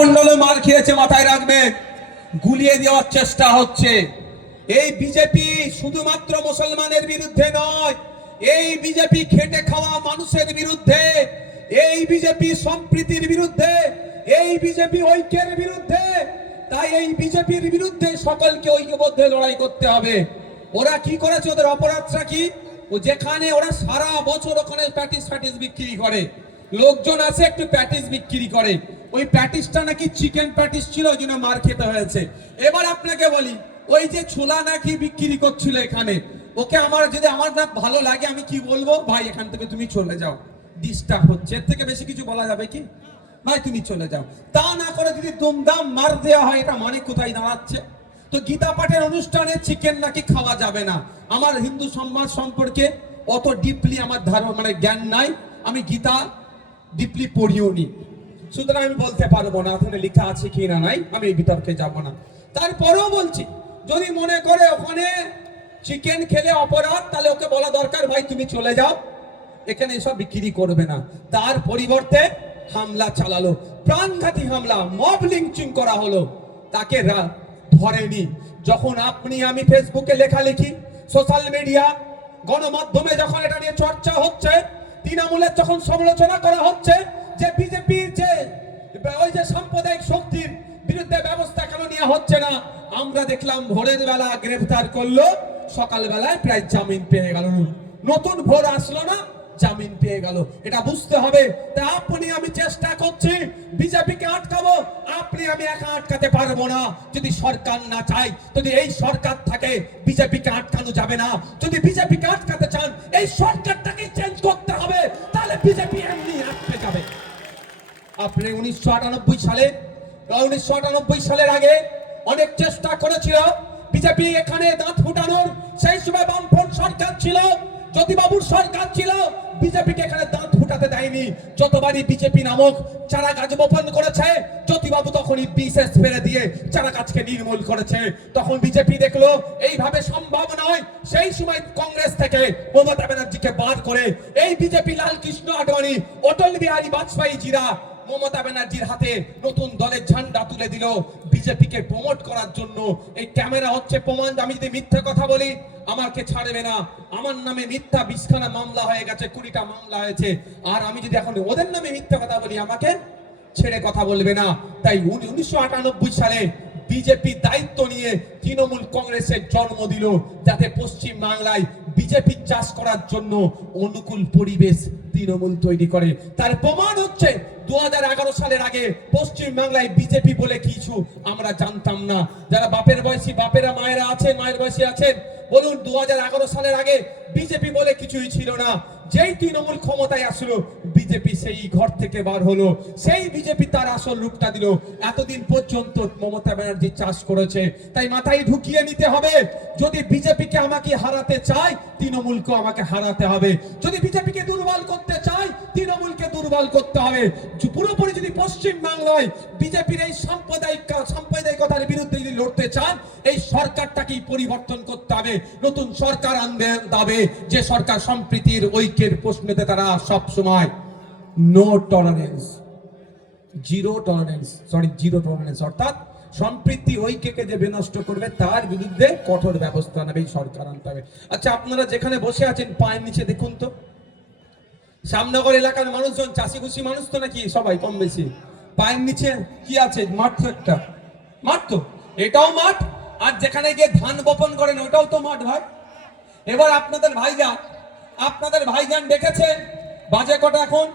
মন্ডলে মার খেয়েছে, মাথায় রাখবেন। গুলিয়ে দেওয়ার চেষ্টা হচ্ছে। এই বিজেপি শুধুমাত্র মুসলমানের বিরুদ্ধে নয়, এই বিজেপি খেটে খাওয়া মানুষের বিরুদ্ধে, এই বিজেপি সম্প্রীতির বিরুদ্ধে, এই বিজেপি ঐক্যের বিরুদ্ধে। তাই এই বিজেপির বিরুদ্ধে সকলকে ঐক্যবদ্ধ লড়াই করতে হবে। ওরা কি করেছে, ওদের অপরাধটা কি? ও যেখানে ওরা সারা বছর ওখানে প্যাটিস বিক্রি করে, লোকজন আছে একটু প্যাটিস বিক্রি করে, ওই প্যাটিসটা নাকি চিকেন প্যাটিস ছিল, ওই জন্য মার খেতে হয়েছে। এবার আপনাকে বলি, ওই যে ছোলা নাকি বিক্রি করছিল এখানে, ওকে আমার যদি আমার না ভালো লাগে, আমি কি বলবো, ভাই এখান থেকে তুমি চলে যাও, ডিস্টার্ব হচ্ছে। এর থেকে বেশি কিছু বলা যাবে কি? ভাই তুমি চলে যাও। তা না করে যদি দুমদাম মার দেওয়া হয়, এটা মানে কোথায় দাঁড়াচ্ছে? তো গীতা পাঠের অনুষ্ঠানে চিকেন নাকি খাওয়া যাবে না। আমার হিন্দু সমাজ সম্পর্কে অত ডিপলি আমার ধারণা মানে জ্ঞান নাই, আমি গীতা ডিপলি পড়িও নি, সুতরাং আমি বলতে পারবো না ওখানে লেখা আছে কি না নাই, আমি এই বিতর্কে যাব না। তারপরেও বলছি, যদি মনে করে ওখানে চিকেন খেলে অপরাধ, তাহলে ওকে বলা দরকার, ভাই তুমি চলে যাও, এখানে এসব বিক্রি করবে না। তার পরিবর্তে হামলা চালালো, প্রাণঘাতী হামলা, মব লিঞ্চিং করা হলো, তাকে ধরেনি। যখন আপনি আমি ফেসবুকে লেখালেখি, সোশ্যাল মিডিয়া, গণমাধ্যমে যখন এটা নিয়ে চর্চা হচ্ছে, তৃণমূলের যখন সমালোচনা করা হচ্ছে যে বিজেপির যে ওই যে সাম্প্রদায়িক শক্তির বিরুদ্ধে ব্যবস্থা কেন নেওয়া হচ্ছে না, আমরা দেখলাম ভোরের বেলা গ্রেফতার করলো, সকাল বেলায় প্রায় জামিন পেয়ে গেল, নতুন ভোর আসলো না, জামিন পেয়ে গেল। এটা বুঝতে হবে। তা আপনি আমি চেষ্টা করছি বিজেপিকে আটকাবো, আপনি আমি একা আটকাতে পারবো না। যদি সরকার না চায়, যদি এই সরকার থাকে, বিজেপিকে আটকানো যাবে না। যদি বিজেপিকে আটকাতে চান, এই সরকারটাকে চেঞ্জ করতে হবে, তাহলে বিজেপি এমনি আটকে যাবে। আপনি 1998 সালের আগে অনেক চেষ্টা করেছিল বিজেপি এখানে দাঁত ফুটানোর। সেই সময় বামফ্রন্ট সরকার ছিল, জ্যোতিবাবুর সরকার ছিল, বিজেপিকে এখানে দাঁত ফুটাতে দেয়নি। যতবারই বিজেপি নামক চারা গাছ বপন করেছে, জ্যোতিবাবু তখনই বিশেষ ফেলে দিয়ে চারা গাছকে নির্মূল করেছে। তখন বিজেপি দেখলো এইভাবে সম্ভব নয়, সেই সময় কংগ্রেস থেকে মমতা ব্যানার্জিকে বার করে এই বিজেপি লাল কৃষ্ণ আডবাণী, অটল বিহারী বাজপেয়ী জিরা মমতা ব্যানার্জির হাতে নতুন দলের ঝান্ডা তুলে দিল বিজেপিকে প্রমোট করার জন্য। এই ক্যামেরা হচ্ছে প্রমাণ। আমি যদি মিথ্যা কথা বলি, আমাকে ছাড়বে না। আমার নামে মিথ্যা 20খানা মামলা হয়ে গেছে, 20টা মামলা হয়েছে। আর আমি যদি এখন ওদের নামে মিথ্যা কথা বলি, আমাকে ছেড়ে কথা বলবে না। তাই 1998 সালে বিজেপি দায়িত্ব নিয়ে তৃণমূল কংগ্রেসের জন্ম দিল, যাতে পশ্চিম বাংলায় বিজেপি চাষ করার জন্য অনুকূল পরিবেশ তৃণমূল তৈরি করে। তার প্রমাণ হচ্ছে 2011 সালের আগে পশ্চিম বাংলায় বিজেপি বলে কিছু আমরা জানতাম না। যারা বাপের বয়সী বাপেরা মায়েরা আছেন, মায়ের বয়সী আছেন, বলুন 2011 সালের আগে বিজেপি বলে কিছুই ছিল না। যেই তৃণমূল ক্ষমতায় আসলো, বিজেপি সেই ঘর থেকে বার হলো, সেই বিজেপি তার আসল রূপটা দিল। এতদিন পর্যন্ত মমতা ব্যানার্জি চাষ করেছে। তাই মাথায় ঢুকিয়ে নিতে হবে, যদি বিজেপিকে আমাকে হারাতে চাই, তৃণমূলকে আমাকে হারাতে হবে। যদি বিজেপিকে দুর্বল করতে চাই, তৃণমূলকে দুর্বল করতে হবে। পুরোপুরি যদি পশ্চিম বাংলায় বিজেপির এই সাম্প্রদায়িকতার বিরুদ্ধে যদি লড়তে চান, এই সরকারটাকেই পরিবর্তন করতে হবে। নতুন সরকার আনতে হবে, যে সরকার সম্প্রীতির ঐক্যের প্রশ্নেতে তারা সব সময় নো টলারেন্স, জিরো টলারেন্স, অর্থাৎ সম্প্রীতি ঐক্যকে যে বিনষ্ট করবে তার বিরুদ্ধে কঠোর ব্যবস্থা নেবে, এই সরকার আনতে হবে। আচ্ছা, আপনারা যেখানে বসে আছেন পায়ের নিচে দেখুন তো, শ্যামনগর এলাকার মানুষজন চাষি খুশি মানুষ তো নাকি সবাই কম বেশি, পায়ের নিচে কি আছে? মাঠ তো একটা, মাঠ তো, এটাও মাঠ, আর যেখানে গিয়ে ধান বপন করেন ওটাও তো মাঠ ভাই। এবার আপনাদের ভাইজান দেখেছেন বাজে কটা এখন?